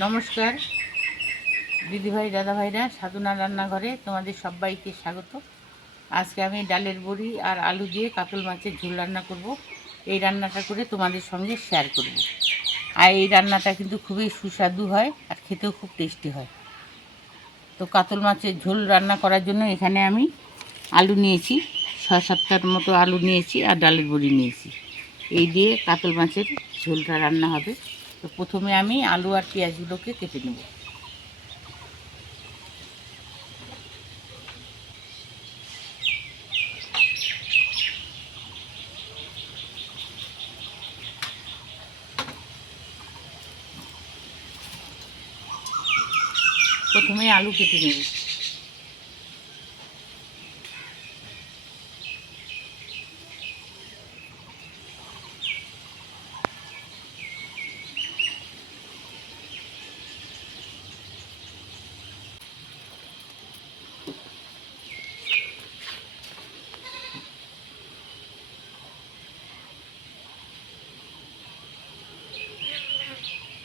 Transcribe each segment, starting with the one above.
নমস্কার। দিদিভাই, দাদাভাইরা, সাধনা রান্নাঘরে তোমাদের সবাইকে স্বাগত। আজকে আমি ডালের বড়ি আর আলু দিয়ে কাতল মাছের ঝোল রান্না করব। এই রান্নাটা করে তোমাদের সঙ্গে শেয়ার করব। আর এই রান্নাটা কিন্তু খুবই সুস্বাদু হয় আর খেতেও খুব টেস্টি হয়। তো কাতল মাছের ঝোল রান্না করার জন্য এখানে আমি আলু নিয়েছি। ছয় সাতটার মতো আলু নিয়েছি আর ডালের বড়ি নিয়েছি। এই দিয়ে কাতল মাছের ঝোলটা রান্না হবে। তো প্রথমে আমি আলু আর পেঁয়াজগুলোকে কেটে নেব। প্রথমে আলু কেটে নেব।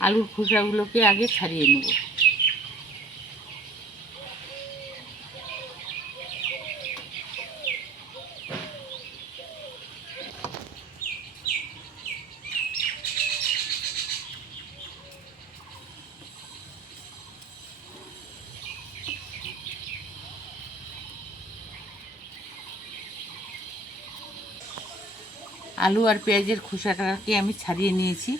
আলুর খোসাগুলোকে আগে ছাড়িয়ে নেব। আলু আর পেঁয়াজের খোসাটাকে আমি ছাড়িয়ে নিয়েছি।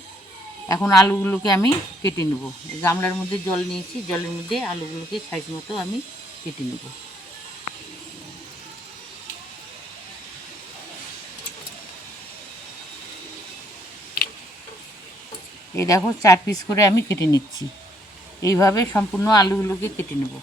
এখন আলুগুলোকে আমি কেটে নেব। গামলার মধ্যে জল নিয়েছি, জলের মধ্যে আলুগুলোকে সাইজ মতো আমি কেটে নেব। এই দেখো, চার পিস করে আমি কেটে নিচ্ছি। এইভাবে সম্পূর্ণ আলুগুলোকে কেটে নেব।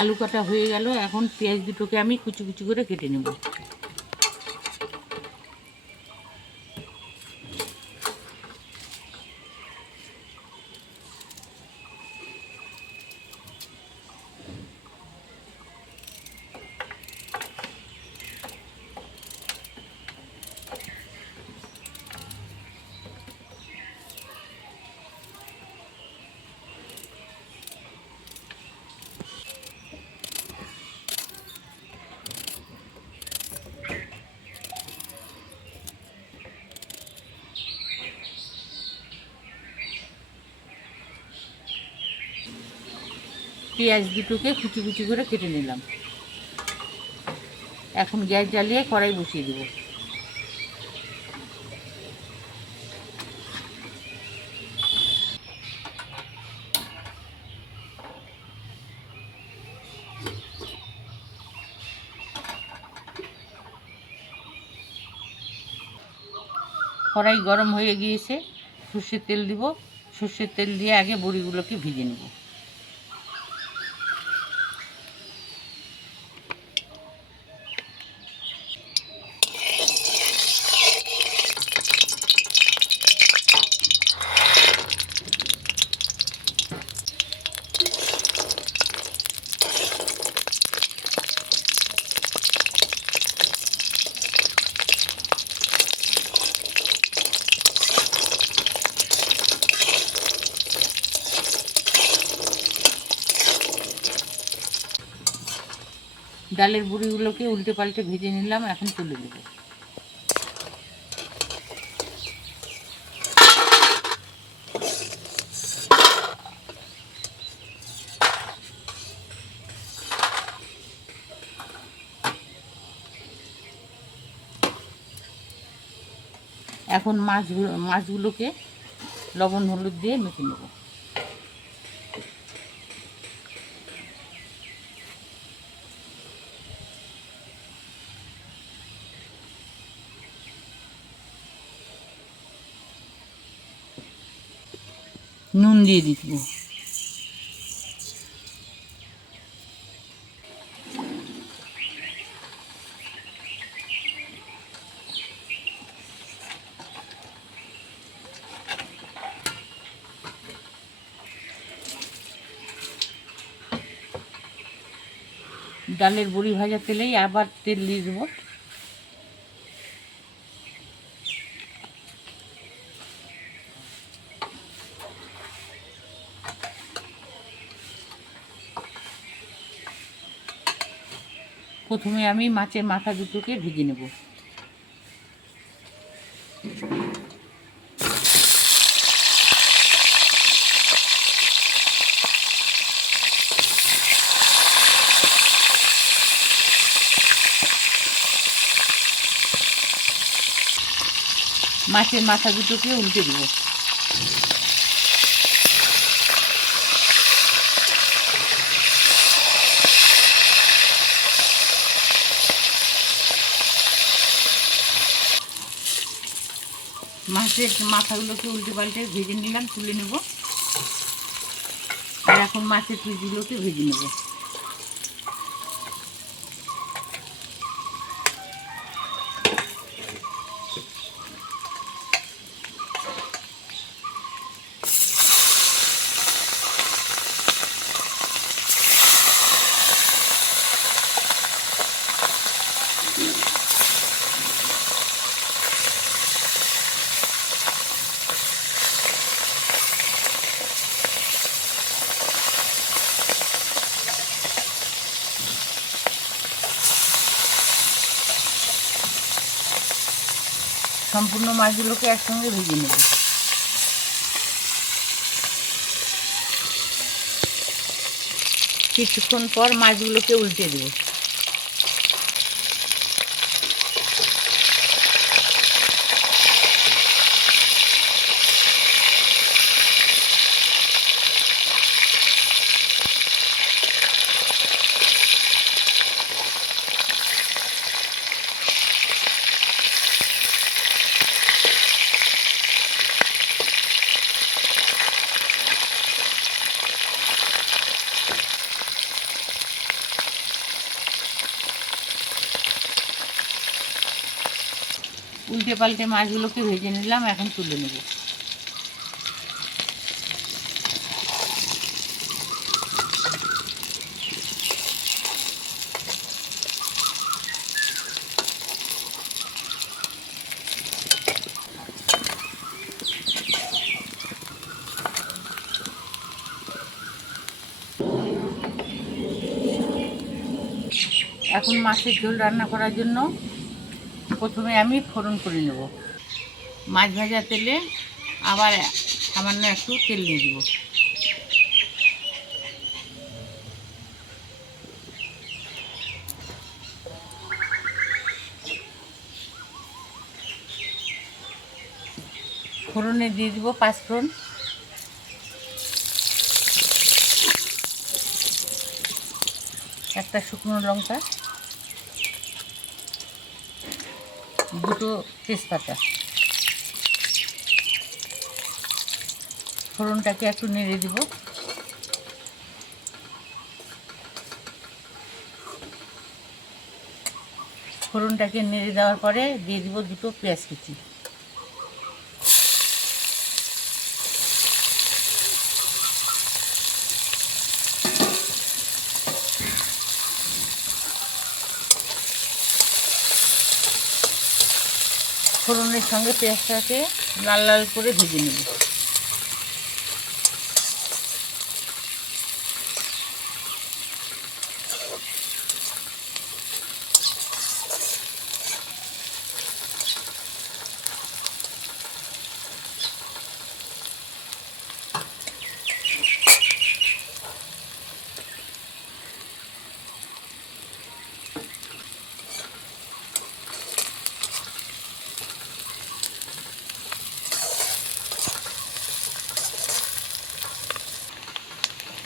আলু কাটা হয়ে গেল এখন পেঁয়াজ দুটোকে আমি কুচি কুচি করে কেটে নেব। পেঁয়াজ দুটোকে কুচি কুচি করে কেটে নিলাম। এখন গ্যাস জ্বালিয়ে কড়াই বসিয়ে দেবো। কড়াই গরম হয়ে গিয়েছে। সর্ষের তেল দিব। সর্ষের তেল দিয়ে আগে বড়িগুলোকে ভিজে নেব। ডালের বুড়িগুলোকে উল্টে পাল্টে ভেজে নিলাম, এখন তুলে দেব এখন মাছগুলো মাছগুলোকে লবণ হলুদ দিয়ে মেখে নেব। নুন দিয়ে দিব ডালের বড়ি ভাজা তেলেই আবার তেল দিয়ে দেবো। প্রথমে আমি মাছের মাথা দুটোকে ভেজে নেব। মাছের মাথা দুটোকে উল্টে দেবো। মাছের মাথাগুলোকে উল্টে পাল্টে ভেজে নিলাম তুলে নেব। আর এখন মাছের পিসগুলোকে ভেজে নেব। সম্পূর্ণ মাছগুলোকে একসঙ্গে ভেজে নেব। কিছুক্ষণ পর মাছগুলোকে উল্টে দেবো। উল্টে পাল্টে মাছগুলোকে ভেজে নিলাম এখন তুলে নেব। এখন মাছের ঝোল রান্না করার জন্য প্রথমে আমি ফোড়ন করে নেব। মাছ ভাজা তেলে আবার সামান্য একটু তেল দিয়ে দেবো। ফোড়নে দিয়ে দিব পাঁচ ফোড়ন। একটা শুকনো লঙ্কা। দুটো তেজপাতা। ফোড়নটাকে একটু নেড়ে দিব। ফোড়নটাকে নেড়ে দেওয়ার পরে দিয়ে দিব দুটো পেঁয়াজ কুচি। সঙ্গে পেঁয়াজটাকে লাল লাল করে ভেজে নেব।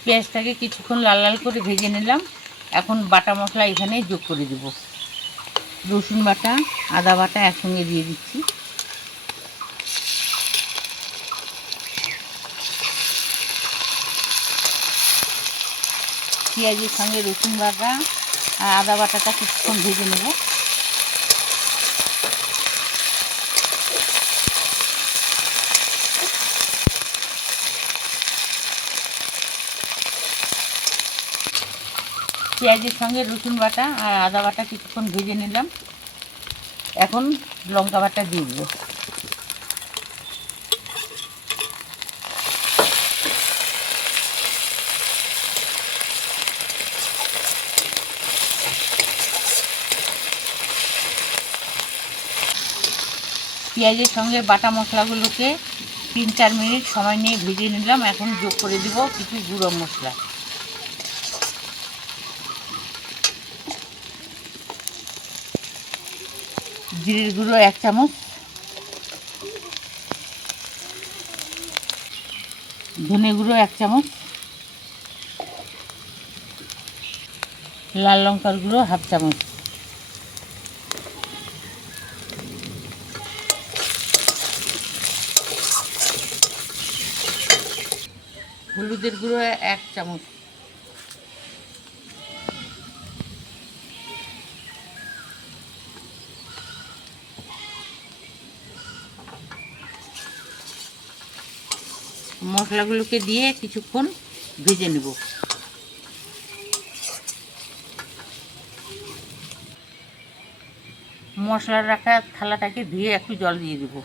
পেঁয়াজটাকে কিছুক্ষণ লাল লাল করে ভেজে নিলাম। এখন বাটা মশলা এখানে যোগ করে দেব। রসুন বাটা, আদা বাটা একসঙ্গে দিয়ে দিচ্ছি। পেঁয়াজের সঙ্গে রসুন বাটা আর আদা বাটাটা কিছুক্ষণ ভেজে নেব। পেঁয়াজের সঙ্গে রসুন বাটা আর আদা বাটা কিছুক্ষণ ভেজে নিলাম। এখন লঙ্কা বাটা দিয়ে দেবো। পেঁয়াজের সঙ্গে বাটা মশলাগুলোকে তিন চার মিনিট সময় নিয়ে ভেজে নিলাম। এখন যোগ করে দিব কিছু গুঁড়ো মশলা। জিরের গুঁড়ো এক চামচ। ধনে গুঁড়ো এক চামচ। লাল লঙ্কার গুঁড়ো হাফ চামচ। হলুদের গুঁড়ো এক চামচ। মশলাগুলোকে দিয়ে কিছুক্ষণ ভেজে নেব। মশলা রাখা থালাটাকে ধুয়ে একটু জল দিয়ে দেবো।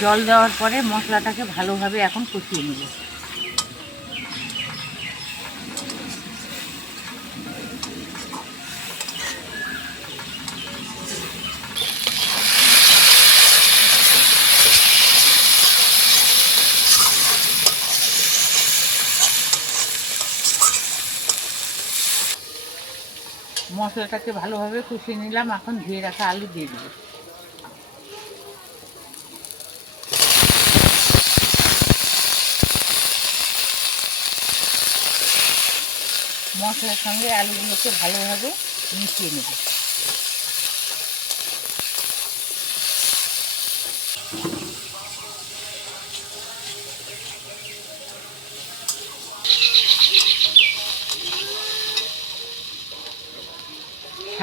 জল দেওয়ার পরে মশলাটাকে ভালোভাবে এখন কষিয়ে নেব। মশলাটাকে ভালোভাবে কষিয়ে নিলাম। এখন ধুয়ে রাখা আলু দিয়ে দেবো। মশলার সঙ্গে আলুগুলোকে ভালোভাবে মিশিয়ে নেব।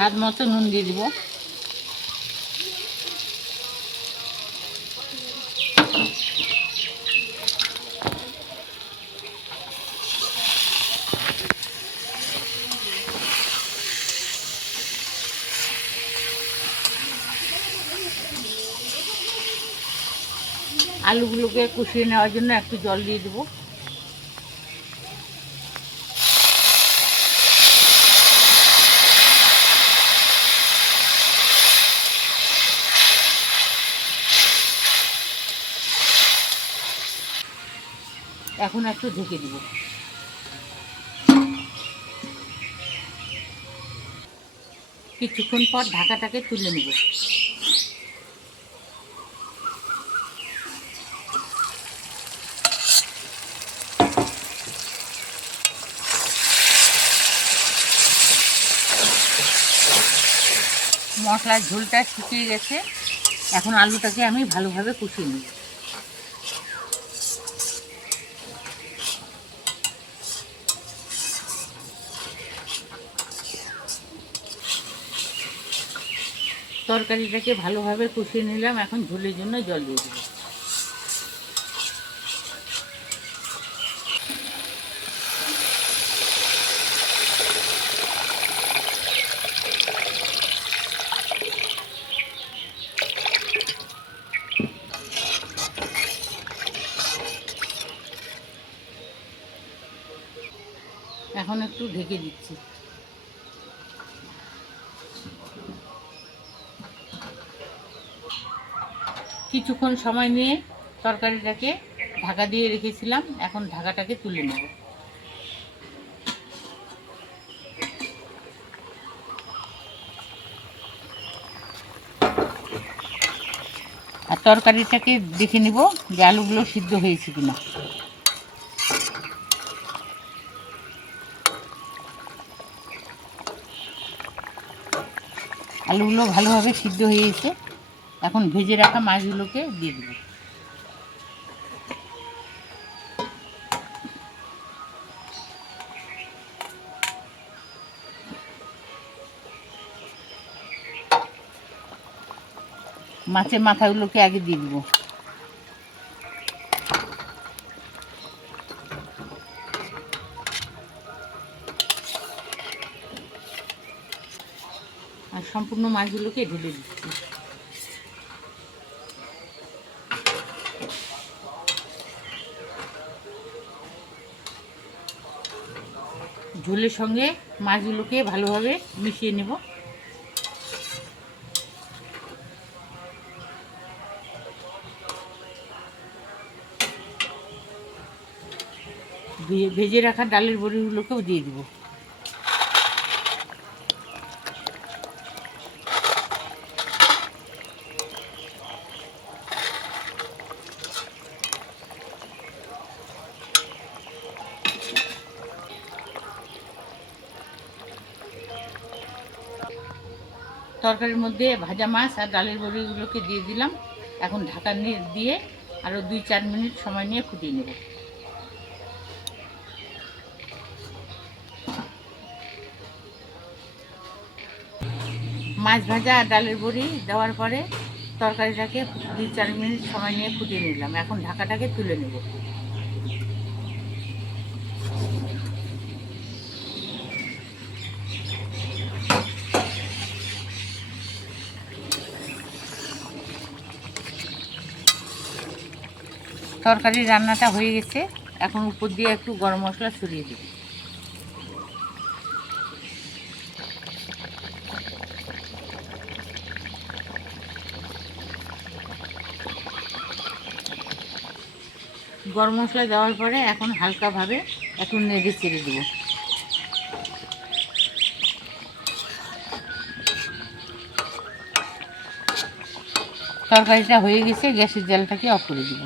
স্বাদ মতো নুন দিয়ে দিব। আলুগুলোকে কষিয়ে নেওয়ার জন্য একটু জল দিয়ে দেবো। এখন একটু ঢেকে দিব। কিছুক্ষণ পর ঢাকাটাকে তুলে নেব। মশলার ঝোলটা শুকিয়ে গেছে। এখন আলুটাকে আমি ভালোভাবে কষিয়ে নেব। তরকারিটাকে ভালোভাবে কষিয়ে নিলাম। এখন ঝোলের জন্য জল দিয়ে দেবো এখন একটু ঢেকে দিচ্ছি। কিছুক্ষণ সময় নিয়ে তরকারিটাকে ঢাকা দিয়ে রেখেছিলাম, এখন ঢাকাটাকে তুলে নেব। আর তরকারিটাকে দেখে নিব যে আলুগুলো সিদ্ধ হয়েছে কিনা। আলুগুলো ভালোভাবে সিদ্ধ হয়ে গেছে। এখন ভেজে রাখা মাছগুলোকে দিয়ে দেবো। মাছের মাথাগুলোকে আগে দিয়ে দিব। আর সম্পূর্ণ মাছগুলোকে ঢেলে দিচ্ছি। ঝোলের সঙ্গে মাছগুলোকে ভালোভাবে মিশিয়ে নেব। ভেজে রাখা ডালের বড়িগুলোকেও দিয়ে দিব। তরকারির মধ্যে ভাজা মাছ আর ডালের বড়িগুলোকে দিয়ে দিলাম। এখন ঢাকা দিয়ে আরও দুই চার মিনিট সময় নিয়ে ফুটিয়ে নেব। মাছ ভাজা আর ডালের বড়ি দেওয়ার পরে তরকারিটাকে দুই চার মিনিট সময় নিয়ে ফুটিয়ে নিলাম। এখন ঢাকাটাকে তুলে নেব। তরকারি রান্নাটা হয়ে গেছে। এখন উপর দিয়ে একটু গরম মশলা ছড়িয়ে দিই গরম মশলা দেওয়ার পরে এখন হালকাভাবে একটু নেড়ে চেড়ে দেবো। তরকারিটা হয়ে গেছে, গ্যাসের জালটাকে অফ করে দিব।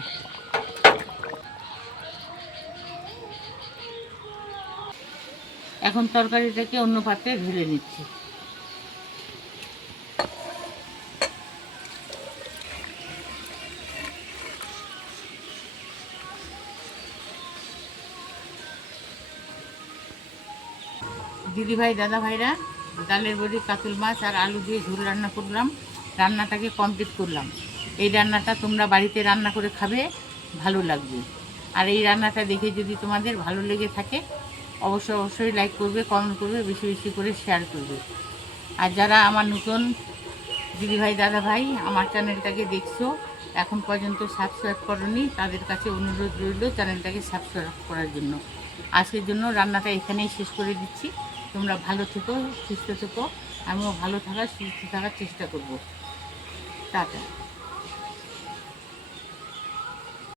এখন তরকারিটাকে অন্য পাত্রে ঢেলে নিচ্ছি। দিদিভাই দাদা ভাইরা ডালের বড়ি, কাতল মাছ আর আলু দিয়ে ঝোল রান্না করলাম। রান্নাটাকে কমপ্লিট করলাম। এই রান্নাটা তোমরা বাড়িতে রান্না করে খাবে, ভালো লাগবে। আর এই রান্নাটা দেখে যদি তোমাদের ভালো লেগে থাকে অবশ্যই অবশ্যই লাইক করবে কমেন্ট করবে, বেশি বেশি করে শেয়ার করবে। আর যারা আমার নতুন দিদিভাই দাদা ভাই, আমার চ্যানেলটাকে দেখছ, এখন পর্যন্ত সাবস্ক্রাইব করনি, তাদের কাছে অনুরোধ রইল চ্যানেলটাকে সাবস্ক্রাইব করার জন্য। আজকের জন্য রান্নাটা এখানেই শেষ করে দিচ্ছি। তোমরা ভালো থেকো, সুস্থ থেকো। আমিও ভালো থাকার, সুস্থ থাকার চেষ্টা করব। টাটা।